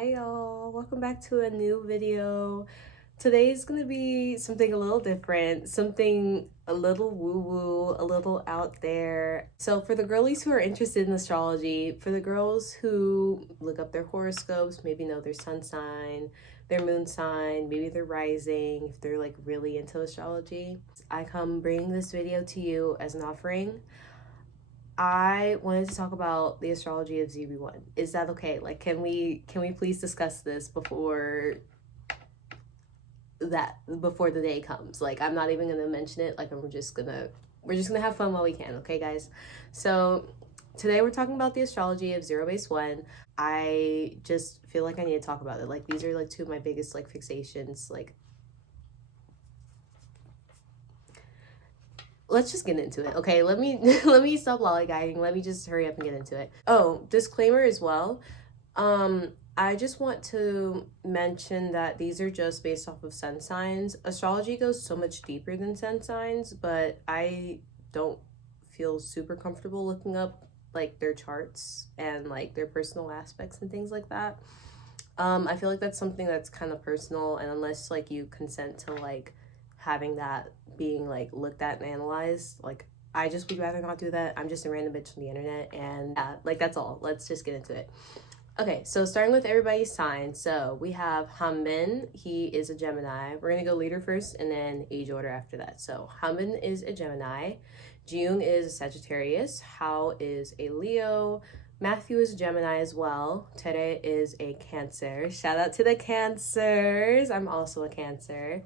Hi y'all, welcome back to a new video. Today's gonna be something a little different, something a little woo-woo, a little out there. So for the girlies who are interested in astrology, for the girls who look up their horoscopes, maybe know their sun sign, their moon sign, maybe their rising, if they're like really into astrology, I come bringing this video to you as an offering. I wanted to talk about the astrology of zerobaseone. Is that okay? Like, can we please discuss this before the day comes? Like, I'm not even gonna mention it. Like, we're just gonna have fun while we can, okay, guys? So today we're talking about the astrology of zerobaseone. I just feel like I need to talk about it. Like, these are like two of my biggest like fixations. Like, let's just get into it, okay? Let me let me stop lollygagging. Let me just hurry up and get into it. Oh, disclaimer as well. I just want to mention that these are just based off of sun signs. Astrology goes so much deeper than sun signs, but I don't feel super comfortable looking up like their charts and like their personal aspects and things like that. I feel like that's something that's kind of personal, and unless like you consent to like having that being like looked at and analyzed, like I just would rather not do that. I'm just a random bitch on the internet, and yeah, like that's all. Let's just get into it. Okay, so starting with everybody's sign. So we have hanbin. He is a Gemini. We're gonna go leader first and then age order after that. So hanbin is a Gemini. Jiwoong is a Sagittarius. Hao is a Leo. Matthew is a Gemini as well. Taerae is a Cancer. Shout out to the Cancers. I'm also a Cancer.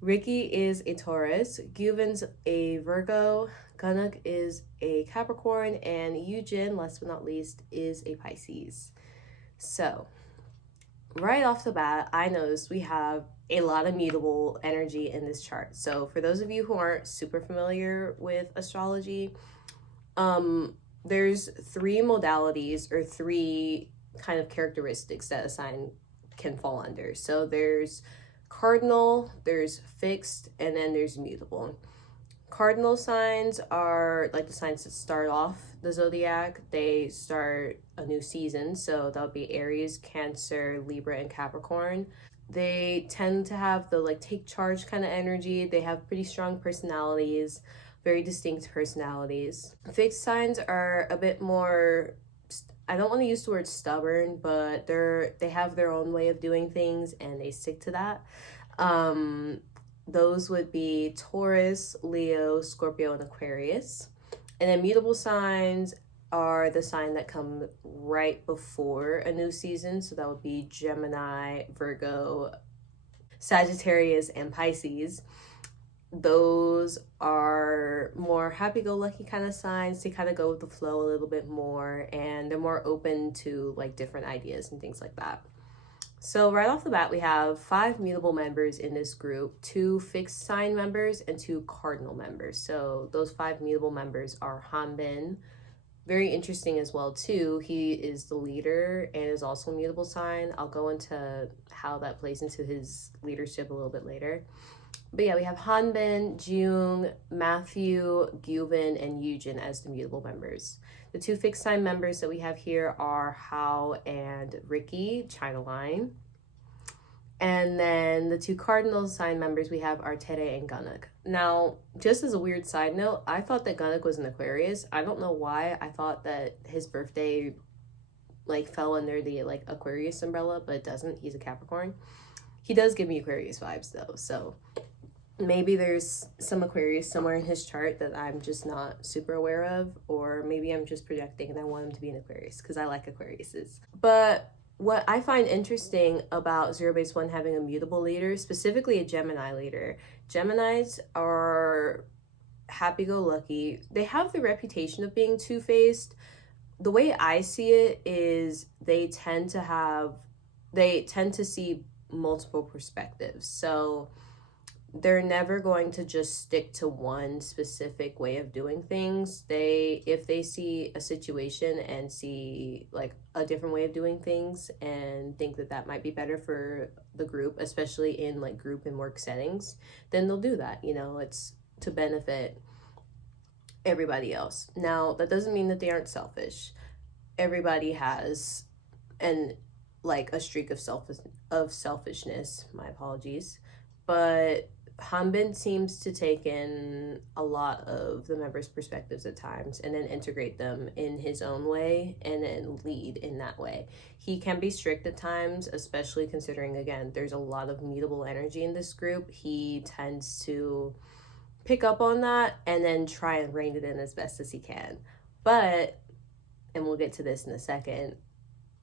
Ricky is a Taurus. Gyuvin's a Virgo. Gunwook is a Capricorn. And Yujin, last but not least, is a Pisces. So, right off the bat, I noticed we have a lot of mutable energy in this chart. So, for those of you who aren't super familiar with astrology, there's three modalities or three kind of characteristics that a sign can fall under. So, there's cardinal, there's fixed, and then there's mutable. Cardinal signs are like the signs that start off the zodiac. They start a new season, so that'll be Aries, Cancer, Libra, and Capricorn. They tend to have the like take charge kind of energy. They have pretty strong personalities, very distinct personalities. Fixed signs are a bit more, I don't want to use the word stubborn, but they have their own way of doing things and they stick to that. Those would be Taurus, Leo, Scorpio, and Aquarius. And then mutable signs are the sign that come right before a new season. So that would be Gemini, Virgo, Sagittarius, and Pisces. Those are more happy-go-lucky kind of signs. They kind of go with the flow a little bit more, and they're more open to like different ideas and things like that. So right off the bat, we have 5 mutable members in this group, 2 fixed sign members and 2 cardinal members. So those 5 mutable members are hanbin. Very interesting as well too. He is the leader and is also a mutable sign. I'll go into how that plays into his leadership a little bit later. But yeah, we have hanbin, jiwoong, Matthew, gyuvin, and yujin as the mutable members. The 2 fixed sign members that we have here are Hao and Ricky, China line. And then the 2 cardinal sign members we have are taerae and gunwook. Now, just as a weird side note, I thought that gunwook was an Aquarius. I don't know why I thought that his birthday like fell under the like Aquarius umbrella, but it doesn't. He's a Capricorn. He does give me Aquarius vibes though, so maybe there's some Aquarius somewhere in his chart that I'm just not super aware of, or maybe I'm just projecting and I want him to be an Aquarius because I like Aquariuses. But what I find interesting about zerobaseone having a mutable leader, specifically a Gemini leader, Geminis are happy-go-lucky. They have the reputation of being two-faced. The way I see it is they tend to see multiple perspectives. So they're never going to just stick to one specific way of doing things. If they see a situation and see like a different way of doing things and think that that might be better for the group, especially in like group and work settings, then they'll do that. You know, it's to benefit everybody else. Now, that doesn't mean that they aren't selfish. Everybody has an like a streak of selfishness. My apologies, but hanbin seems to take in a lot of the members' perspectives at times and then integrate them in his own way and then lead in that way. He can be strict at times, especially considering, again, there's a lot of mutable energy in this group. He tends to pick up on that and then try and rein it in as best as he can. But, and we'll get to this in a second,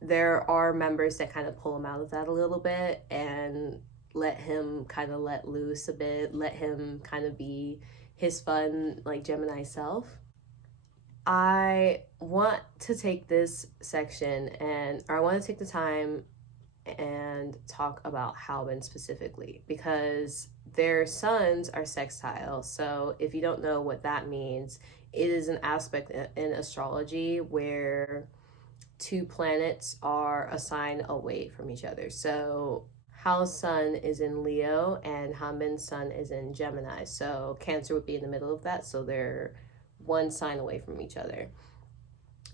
there are members that kind of pull him out of that a little bit and let him kind of let loose a bit, let him kind of be his fun, like, Gemini self. I want to take this section or I want to take the time and talk about hanbin specifically because their suns are sextile. So if you don't know what that means, it is an aspect in astrology where two planets are a sign away from each other. So Hal's sun is in Leo and hanbin's sun is in Gemini. So Cancer would be in the middle of that. So they're one sign away from each other.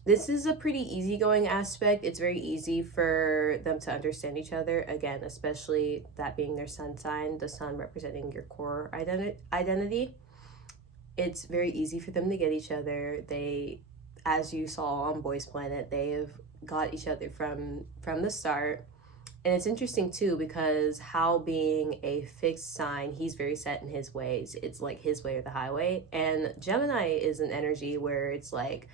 This is a pretty easygoing aspect. It's very easy for them to understand each other. Again, especially that being their sun sign, the sun representing your core identity. It's very easy for them to get each other. They, as you saw on Boys Planet, they have got each other from the start. And it's interesting too because Hal being a fixed sign, he's very set in his ways. It's like his way or the highway. And Gemini is an energy where it's like,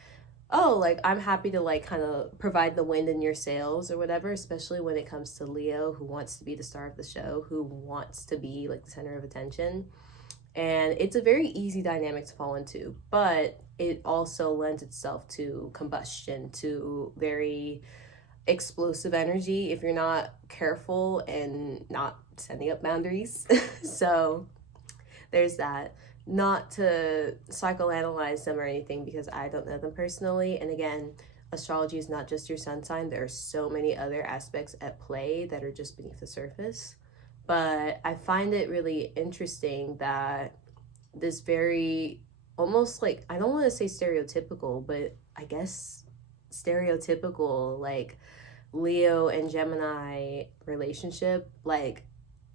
oh, like I'm happy to like kind of provide the wind in your sails or whatever, especially when it comes to Leo, who wants to be the star of the show, who wants to be like the center of attention. And it's a very easy dynamic to fall into, but it also lends itself to combustion, to very explosive energy if you're not careful and not setting up boundaries. So there's that. Not to psychoanalyze them or anything because I don't know them personally. And again, astrology is not just your sun sign. There are so many other aspects at play that are just beneath the surface. But I find it really interesting that this very almost like, I don't want to say stereotypical, but I guess stereotypical like Leo and Gemini relationship, like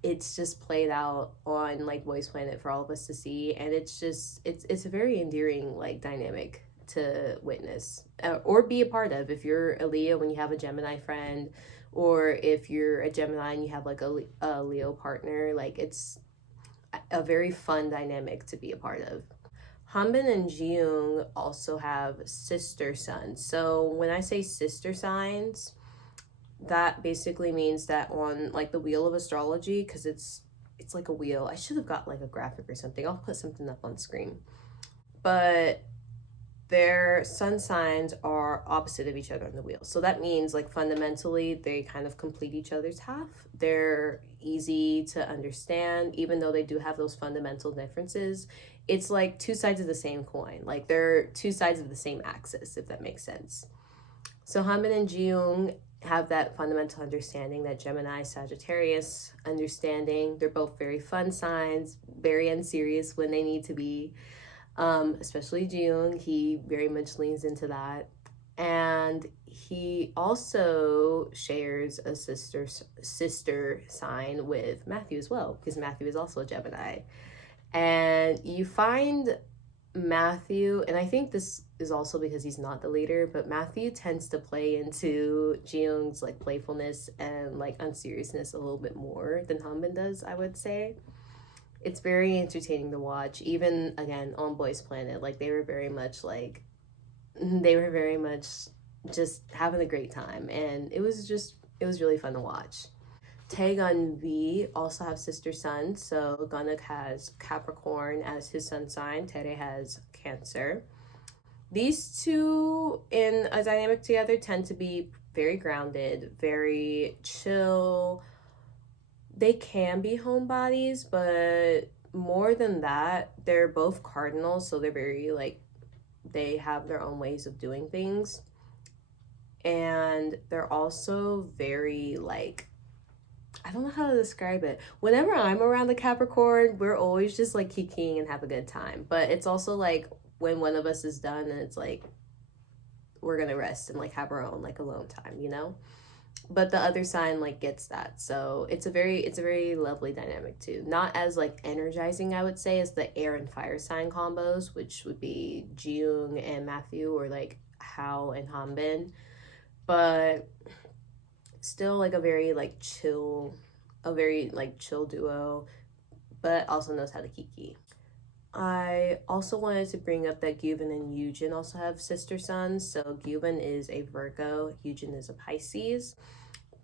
it's just played out on like Boys Planet for all of us to see, and it's just it's a very endearing like dynamic to witness or be a part of if you're a Leo and you have a Gemini friend, or if you're a Gemini and you have like a Leo partner. Like it's a very fun dynamic to be a part of. Hanbin and Jiwoong also have sister suns. So when I say sister signs, that basically means that on like the wheel of astrology, because it's like a wheel. I should have got like a graphic or something. I'll put something up on screen. But their sun signs are opposite of each other on the wheel. So that means like fundamentally they kind of complete each other's half. They're easy to understand, even though they do have those fundamental differences. It's like two sides of the same coin. Like they're two sides of the same axis, if that makes sense. So hanbin and Jiwoong have that fundamental understanding, that Gemini Sagittarius understanding. They're both very fun signs, very unserious when they need to be. Especially Jiwoong, he very much leans into that. And he also shares a sister sign with Matthew as well, because Matthew is also a Gemini. And you find Matthew, and I think this is also because he's not the leader, but Matthew tends to play into Jiwoong's like playfulness and like unseriousness a little bit more than hanbin does, I would say. It's very entertaining to watch. Even again on Boys Planet, like they were very much just having a great time, and it was really fun to watch. Taerae and V also have sister suns. So gunwook has Capricorn as his sun sign. Taerae has Cancer. These two in a dynamic together tend to be very grounded, very chill. They can be homebodies, but more than that, they're both cardinals. So they're very like, they have their own ways of doing things. And they're also very like, I don't know how to describe it. Whenever I'm around the Capricorn, we're always just like kikiing and have a good time. But it's also like when one of us is done and it's like, we're gonna rest and like have our own like alone time, you know? but the other sign like gets that. So it's a very lovely dynamic too. Not as like energizing, I would say, as the air and fire sign combos, which would be Jiwoong and Matthew, or like Hao and hanbin, but still like a very like chill, a very like chill duo, but also knows how to kiki. I also wanted to bring up that gyuvin and yujin also have sister sons. So gyuvin is a Virgo, yujin is a Pisces.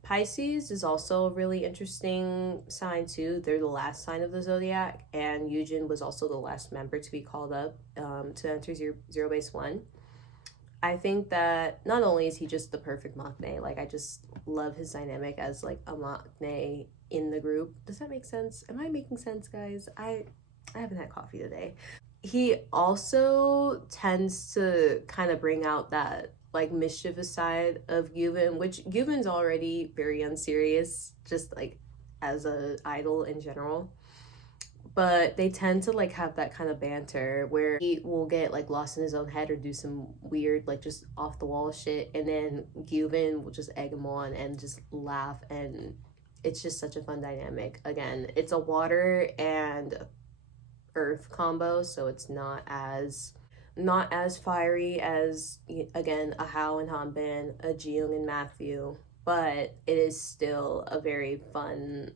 Pisces is also a really interesting sign too. They're the last sign of the zodiac, and Yujin was also the last member to be called up to enter zero base one. I think that not only is he just the perfect maknae, like I just love his dynamic as like a maknae in the group. Does that make sense? Am I making sense, guys? I haven't had coffee today. He also tends to kind of bring out that like mischievous side of Gyuvin, which Gyuvin's already very unserious, just like as a idol in general. But they tend to like have that kind of banter where he will get like lost in his own head or do some weird like just off the wall shit, and then Gyuvin will just egg him on and just laugh, and it's just such a fun dynamic. Again, it's a water and earth combo, so it's not as fiery as, again, a Hao and hanbin, a Jiyoung and Matthew, but it is still a very fun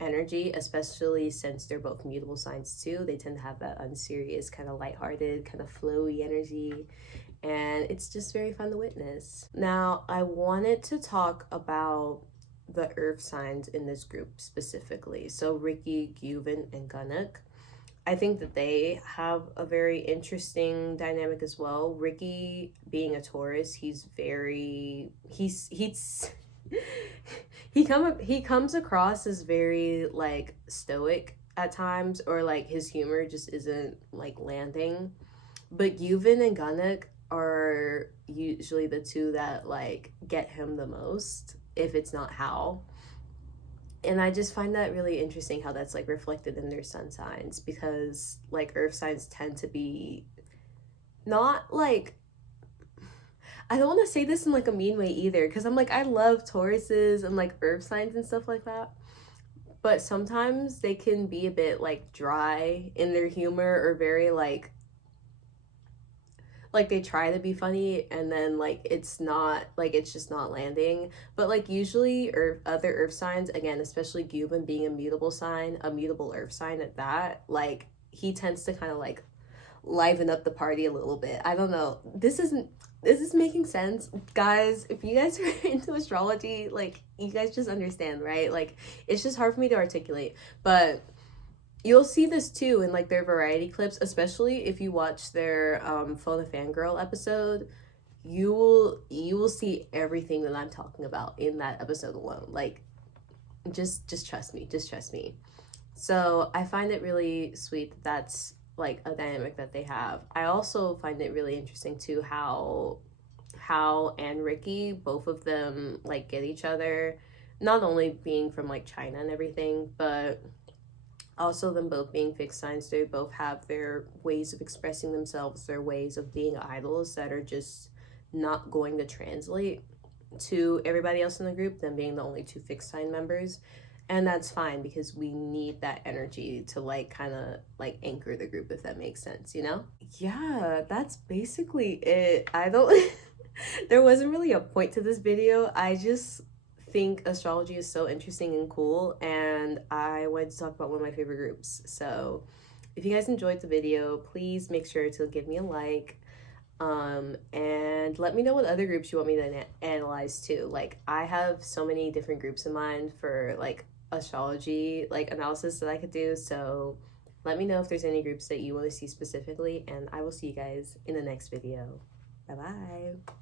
energy, especially since they're both mutable signs too. They tend to have that unserious, kind of lighthearted, kind of flowy energy, and it's just very fun to witness. Now, I wanted to talk about the earth signs in this group specifically. So Ricky, Gyuvin, and gunwook. I think that they have a very interesting dynamic as well. Ricky, being a Taurus, he's he comes across as very like stoic at times, or like his humor just isn't like landing. But Gyuvin and gunwook are usually the two that like get him the most, if it's not Hao. And I just find that really interesting how that's like reflected in their sun signs, because like earth signs tend to be not like, I don't want to say this in like a mean way either, because I'm like, I love Tauruses and like earth signs and stuff like that, but sometimes they can be a bit like dry in their humor, or very like they try to be funny and then like it's just not landing. But like usually other earth signs, again, especially Gyuvin being a mutable sign, a mutable earth sign at that, like he tends to kind of like liven up the party a little bit. I don't know, this is making sense, guys. If you guys are into astrology, like you guys just understand, right? Like it's just hard for me to articulate, but you'll see this too in like their variety clips, especially if you watch their Phone a Fangirl episode. You will see everything that I'm talking about in that episode alone. Like just trust me, just trust me. So I find it really sweet that that's like a dynamic that they have. I also find it really interesting too how and Ricky, both of them like get each other, not only being from like China and everything, but also them both being fixed signs. They both have their ways of expressing themselves, their ways of being idols that are just not going to translate to everybody else in the group, them being the only two fixed sign members. And that's fine, because we need that energy to like kind of like anchor the group, if that makes sense, you know? Yeah, that's basically it. I don't there wasn't really a point to this video. I just think astrology is so interesting and cool, and I wanted to talk about one of my favorite groups. So if you guys enjoyed the video, please make sure to give me a like, and let me know what other groups you want me to analyze too. Like I have so many different groups in mind for like astrology like analysis that I could do, so let me know if there's any groups that you want to see specifically, and I will see you guys in the next video. Bye bye.